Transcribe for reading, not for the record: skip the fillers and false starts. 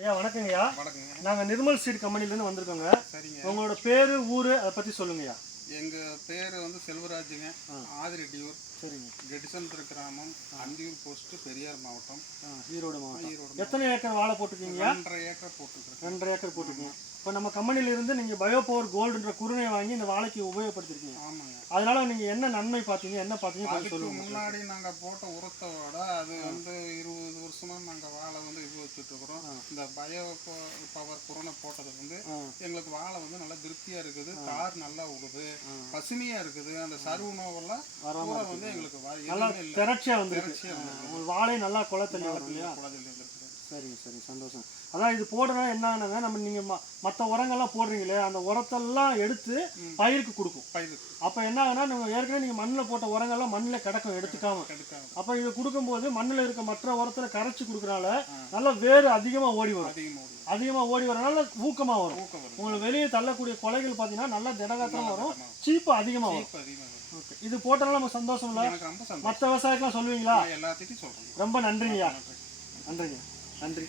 ஐயா வணக்கங்கய்யா. வணக்கங்க. நாங்கள் நிர்மல் சீட் கம்பெனிலேருந்து வந்திருக்கோங்க. சரிங்க. உங்களோட பேர் ஊர் அதை பற்றி சொல்லுங்கய்யா. எங்கள் பேர் வந்து செல்வராஜுங்க. ஆதிரெட்டியூர். சரிங்க. கெடிசந்தர் கிராமம், அந்தியூர் போஸ்ட்டு, பெரியார் மாவட்டம், ஈரோடு மாவட்டம். ஈரோடு. எத்தனை ஏக்கர் வாழை போட்டிருக்கீங்க? 2.5 ஏக்கர் போட்டுருக்கேன். 2.5 ஏக்கர் போட்டிருக்கீங்க. இப்போ நம்ம கம்பெனிலேருந்து நீங்கள் பயோபவர் கோல்டுன்ற குருணையை வாங்கி இந்த வாழைக்கு உபயோகப்படுத்திருக்கீங்க. ஆமாங்க. அதனால நீங்கள் என்ன நன்மை பார்த்தீங்க, என்ன பார்த்தீங்க அதுக்கு சொல்லுங்க. முன்னாடி நாங்கள் போட்ட உரத்தை விட அது வந்து 20 வருஷமா நாங்கள் வாழை வந்து உபயோகிச்சுட்டு இருக்கிறோம். இந்த பயோ பவர் குருணை போட்டது வந்து எங்களுக்கு வாழை வந்து நல்லா திருப்தியாக இருக்குது. தார் நல்லா விடுது, பசுமையாக இருக்குது. அந்த சருவு நோவெல்லாம் பூரா வந்து எங்களுக்கு நல்லா திரட்சியாக வந்துருக்கு. உங்களுக்கு வாழை நல்லா குலை தள்ளி வரும் இல்லையா? சரிங்க சரி, சந்தோஷம். அதான் இது போடுறதுனால என்ன ஆகுனாங்க, நம்ம நீங்கள் மற்ற உரங்கள்லாம் போடுறீங்களே அந்த உரத்தெல்லாம் எடுத்து பயிருக்கு கொடுக்கும். அப்போ என்ன ஆகுனா நீங்கள் ஏற்கனவே நீங்கள் மண்ணில் போட்ட உரங்கள்லாம் மண்ணில் கிடக்கும் எடுத்துக்காம. அப்போ இது கொடுக்கும்போது மண்ணில் இருக்க மற்ற உரத்தில் கரைச்சி கொடுக்குறனால நல்லா வேறு அதிகமாக ஓடி வரும். அதிகமாக ஓடி வரனால ஊக்கமாக வரும். உங்களுக்கு வெளியே தள்ளக்கூடிய கொலைகள் பார்த்தீங்கன்னா நல்லா திடகாத்திரமாக வரும், சீப்பு அதிகமாக வரும். ஓகே, இது போட்டனால நம்ம சந்தோஷம் இல்லை. மற்ற விவசாயிக்கெல்லாம் சொல்லுவீங்களா? எல்லாத்தையும் சொல்கிறேன். ரொம்ப நன்றிங்கய்யா. நன்றிங்க. நன்றி.